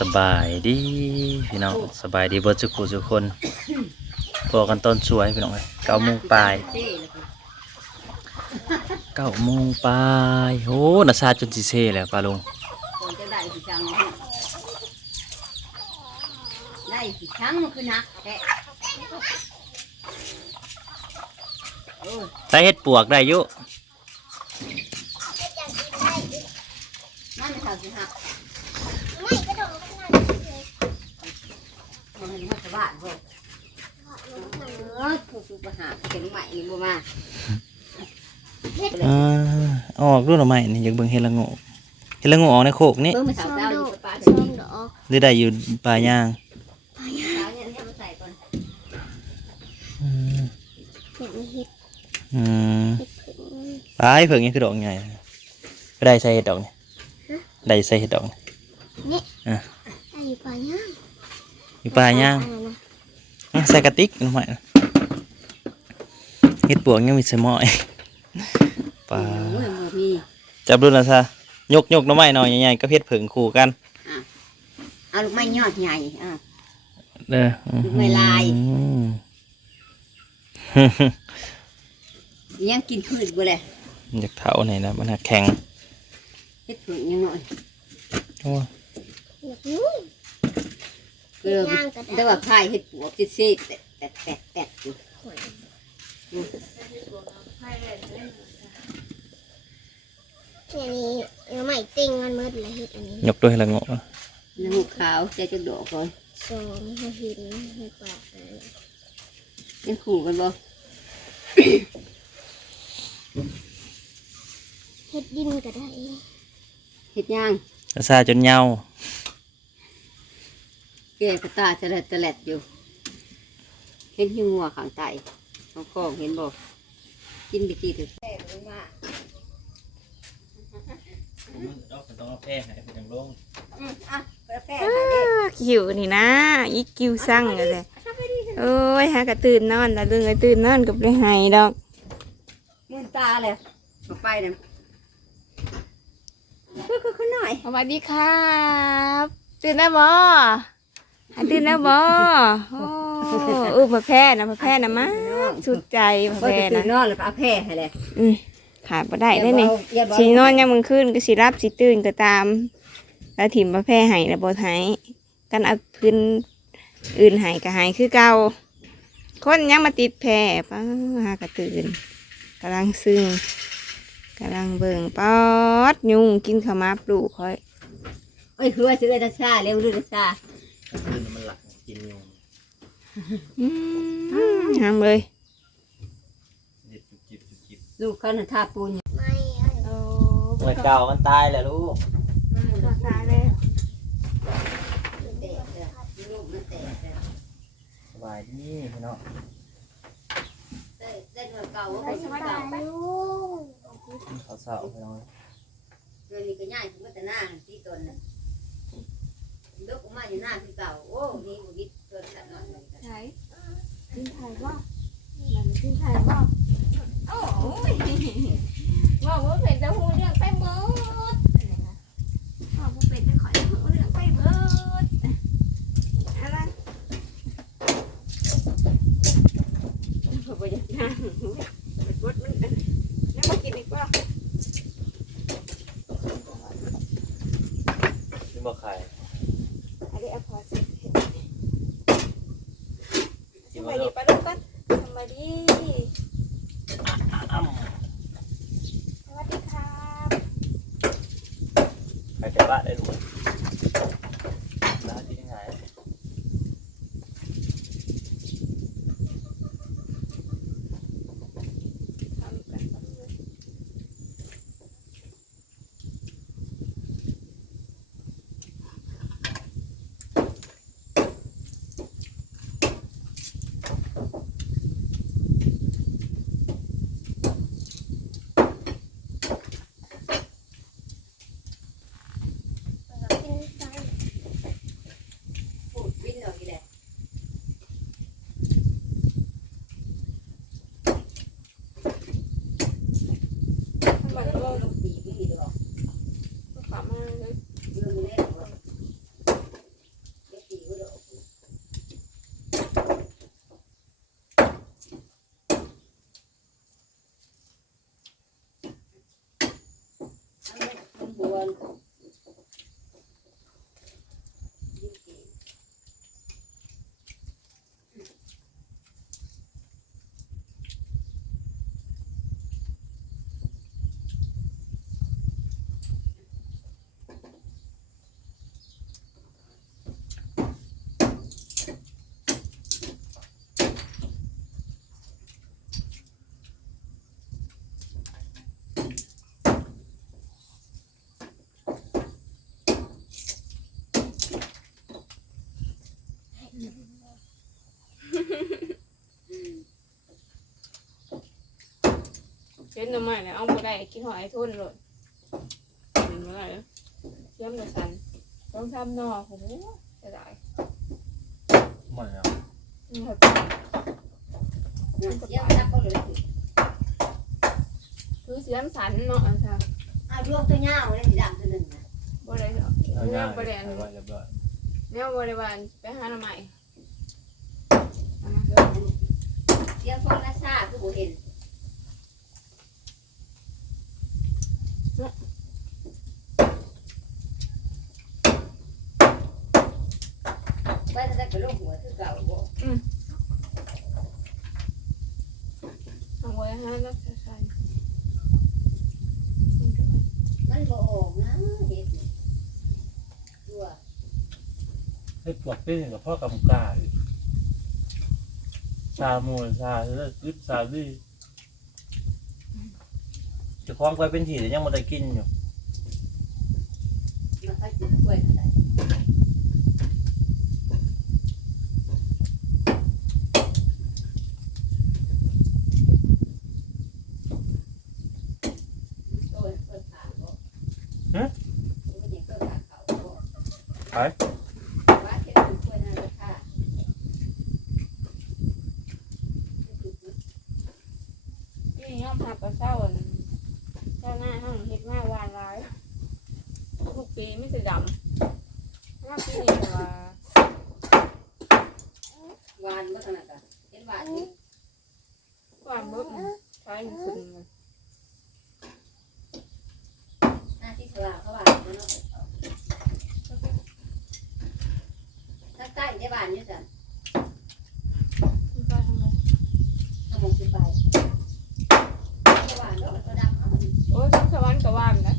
สบายดีพี่น้องสบายดีเบิดทุกผู้ทุกคนพอกันตอนสวยพี่น้องเอ้ยเก้าโมงปลายเก้าโมงปลายโอ้นาซาจนสิเซ่แล้วปลาลุงคนจะได้สิชังได้สิชังมันคือนักแท้โอ้ยใส่เห็ดปวกได้อยุ มันไม่ทำสิหัก ไม่กระโดดขนาดนี้เลย มันให้มันสบายพวกเออถูกถูกปัญหาเป็นใหม่นี่บ่มา อ่า ออกรุ่นใหม่นี่อยากเบิ่งเห็ดละโงกเห็ดละโงกออกในโคกนี่เพิ่งมาสสาวองเจ้าอดยู่อกกับป้าสเดี๋ยวองนี้ดอกหรือได้อยู่ปลายางสาวเนี่ยเนี่ยมาใส่ก่อนอืมเห็ดไม่เห็ดอืมเห็ดผึ่งปลายเพิ่งนี่คือดอกใหญ่ก็ได้ใส่เห็ดดอกนี่ได้ใส่เห็ดดอกนี่นี่อะอายุปลาย่างอยู่ปลายางอะไรนะอะใส่กระติกหน่อยเห็ดปวกยังมีสมอย ปลาโอ้ยบ่มีจับดูนะซะยกยกหน้ำไม้หน่อยใหญ่ๆก็เพ็ดผึ่งคู่กันเอาลูกไม้ยอดใหญ่อะ เด้อลูกไม้ลาย อืมยังกินพืชบ่เลยอยากเท้าไหนนะมันหักแข็งเฮ็ดพืชยังน้อยโอ้อยากนุ่งเออแต่ว่าพายเฮ็ดปวกซิๆแตะแตะแตะแตะอยู่เนี่ ยนี่เอาใหม่ติงมันมืดเลยเห็ดอันนี้ยกด้วยละโงะน้ำขาวใจจะดอกก่อนสองให้เห็นให้ปากเลยยังขู่กันบ่เห็ดดินก็ได้เฮ็ดย่างกระซาจนเหงาแก่กระตาจะแลดจะแลดอยู่ เห็นหิวหัวข้างใต้ท้องคองเห็นบ่กินไปกี่ถึงแท้ลงมา ต้องเอาแพร่ให้เป็นลงอืมอะไปแพ้อ้าคิวนี่นะอีคิวสั่งเลยโอ้ยหากระตื่นนอนแล้วดึงไอ้ตื่นนอนกับเลยหายดอก มื่นตาเลยออกไปนะคือคือคือหน่อย สวัสดีครับ ตื่นแล้วบ่อะตื่นแล้วบ่โอ้เออพระแพ้นะพระแพ้นะมาสุดใจพระก็แพ้จะตื่นะนนอนแล้วเอาแพ้ให้เลยอืม ขาดบ่ได้ได้นี่อย่าบอกสินอนยังมึงขึ้นก็สิรับสิตื่นก็ตาม แล้วถิ่มพระแพ้ให้แล้วบ่ให้กันเอาพื้นอื่นให้ก็ให้คือเก่าคนยังมาติดแพ้ป้าหากระตื่นกำลังซึ้งกำลังเบิ่งป๊อดยุงกินขาวมาปลูกค่อยเอ้ยคือว่าซื้อตาชาเร็วดูตาชาขึ้นมันหลักกินอยู่อืมหามเลย เด็ดจุบจิบจุบจิบ ลูกเขาน่ะทาปูนอยู่ไม่เอาโอ้เมื่อเก่ามันตายแหละลูกตายเลยแตกเลยลูกมันแตกเลยสบายดีพี่น้องได้ได้หน่วยเก่าว่าไปไปสสบาเก่ายลูกเขาเศร้าพี่น้องเดือนนี้ก็ง่ายถึงมาแต่หน้าที่ตนน่ะลูกออกมาอยู่หน้าที่เก่าโอ้นี่บุบิดตัวสัตว์หน่อยหนึ่งใช่กินไข่บ่มันกินไข่บ่ โอ้ยว่าว่าเป็นจะหูเรื่องไปเบิดว่าว่าเป็นจะขอยหูเรื่องไปเบิดอะไรพอไปยังนั่งบดมันแล้วมากินอีกป่ะกินบ่ไข่อันนี้เอาพอสิกิสนบ่บายลูดีกปะลูกกันสบายดี สวัสดีครับไข่แต่บ้านได้ลู Amen. เห็นหน่อไม้แล้วเอาบ่ได้กินหอยทุนเลยเห็นบ่ได้แล้วเยี่ยมเลยสันต้องทำหนอโอ้โหจะได้หมดแล้วอืมครับเดี๋ยวนับก็เลยคือเสียงสันเนาะอันค่ะเอารวมตัวเงาเลยสีดำตัวหนึ่งนะบ่ได้เนาะเอาแนง่ายวบ่ได้อันเอาไว้เรียบร้อยแนวบ่ได้ว่าไปหาหน่อไม้อ่าเด้อเสียงฟองนาซาคือบ่เห็น ไปจะได้ไปลงหัวคือเก่าบ่เอาไว้หาแล้วจะใส่มันบ่ออกนะเห็ดนี่ตัวให้ปวดเป็นกับพ่อกำกาอีกซาโมนซาแล้วอึดซาบี้ จะคล้องไปเป็นถี่แต่ยังไม่ได้กินอยู่มันก็จะช่วยอะไรโอ้ยเปิดขาบ่ฮะมันยังเปิดขาเขาบ่ไปว่าเฮ็ดช่วยนั่นแหละค่ะนี่ยอมหาปลาเศร้าอัน เจ้าหน้าห้องเฮ็ดหน้าวานร้ายทุกปีไม่จะดำหน้าปีนี้แต่ว่าวานบ่ขนาดนั้นเห็นวานนี่ความบึ้มใช้ขึ้นเลยหน้าที่สว่างเขาวานเนาะถ้าใกล้ได้บ้านอยู่จ้ะ ไม่ใช่ทำไม ถ้ามองขึ้นไปสว่างเนาะมันก็ดำเนาะ โอ้ยทั้งสวรรค์กับวานนะ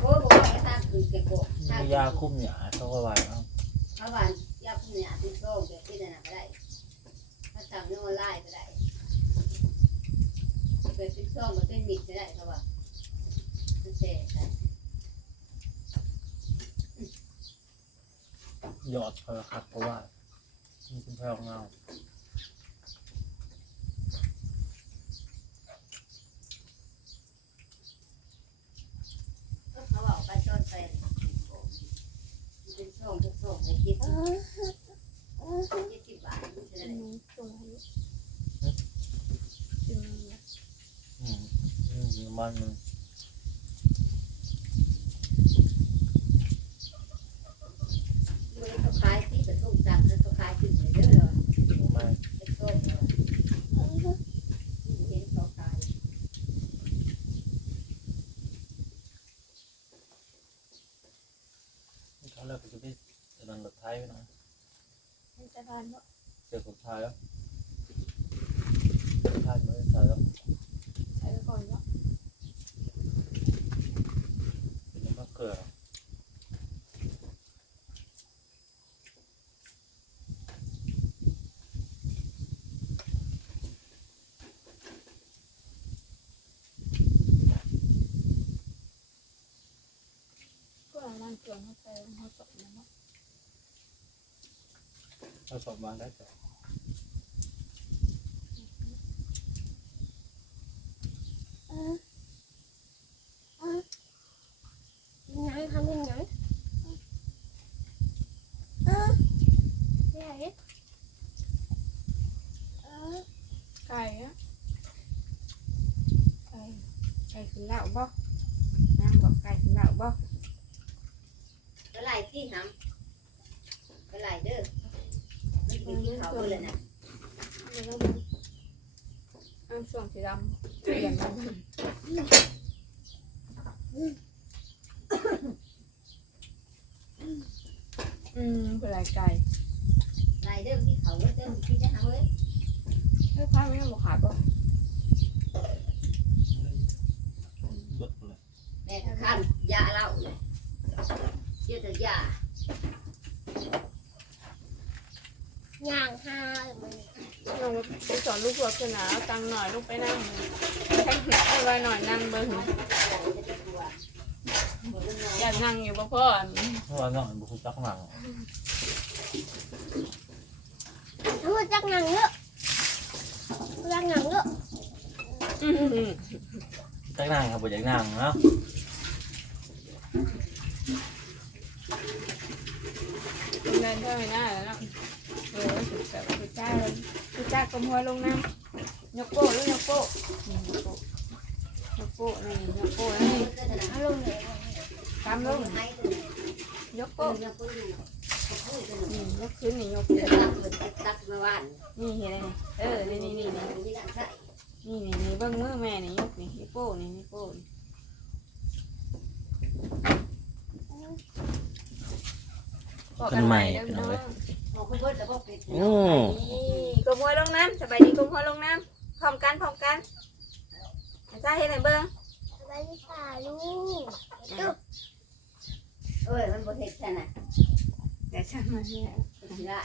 โอ้ยบอกว่าทางคือเก็บโกะทาง มี ยาคุ้มหยาเขาก็ไว้เอาเขาวานยาคุณเนี่ยติดโซ่เก็บที่นั่นก็ได้ถ้าสั่งเนื้อไล่ก็ได้เกิดติดโซ่มาเป็นมิดก็ได้เขาว่ามันเสร็จหยอดพลคัดเพราะว่ามันเป็นแพลวเงาเขาบอกไปจนเป็นเป็นโซ่ทุ กโซ่ในคิดยี่สิบบาทมันจะได้อืมตรงนี้ อืมอืมอืมมันมันมันเขาขายที่กระทุ่มสั่งแล้วเขาขายถึงเลยเด้อเลย ไม่ เป็นโซ่เลยเห็นเขาขาย เขาเลิกก็จะไปจะนั่งรถไทยไปหน่อย มันจะทานว่า เจอคนไทยแล้วไทยไม่ได้ใส่แล้วใช้ไปก่อนว่าเป็นยังไม่เกิดก็นั่งเกลือเข้าไปเขาตกนะเนาะเราสอบมาได้แต่ ยังทำเป็นยังเออไม่ไหวเออ ไก่อะไก่ไก่ถึงเหล่าบ่นางบอกไก่ถึงเหล่าบ่ก็ไล่ที่หำก็ไล่เด้อมันเป็นที่เขาเลยนะไม่ต้องดูอันช่วงสีดำเปลี่ยนมันอืมเป็นไรไก่ไล่เด้อที่เขาเด้อที่จะหาเว้ยเฮ้ยพายไม่ต้องบอกขาดบ่ เบิดเลย แม่ก็ข้ามยาเหล้าเลยเชื่อแต่ยา ย่างห้าเลย ลงไปสอน ลูกหัวขึ้นหนาเอาตังหน่อยลูกไปนั่งแท่งหัวเอาไว้หน่อยนั่งเบิ่งอยากนั่งอยู่บ่พ่อเพราะว่าน้องบุคจักหนังพูดจักหนังเยอะจักหนังเยอะจักนั่งครับบ่อยากนั่งเนาะเป็นเงินเท่าไหร่นะแล้วเนาะเออสุดแบบสุดใจเลย จ้ากลมหัวลงน้ำยกโป้ลูกยกโป้นี่ยกโป้ยกโป้นี่ยกโป้นี่เอาลงเลยกำลงยกโป้นี่ยกขึ้นนี่ยกเดืขึ้อนดตักเดือดตักมาวันนี่เห็นไหมเออนี่นี่นี่นี่นี่นั่งใส่นี่นี่นี่เบิ้งมือแม่นี่ยกนี่ยกโป้นี่นี่โป้นี่บอกกันใหม่เด้อพี่น้องเอ้ยหมอ คุณเพิ่นแต่บอกเป็ดโอ้นี่กลมหัวลงน้ำสบายดีกลมหัวลงน้ำพร้อมกันพร้อมกันอาจารย์เห็นไหมเบิ้งสบายดีค่ะลูกตุ๊กเอ้ยมันบ่เฮ็ดแค่น่ะเดี๋ยวฉันมาเนี่ย สิได้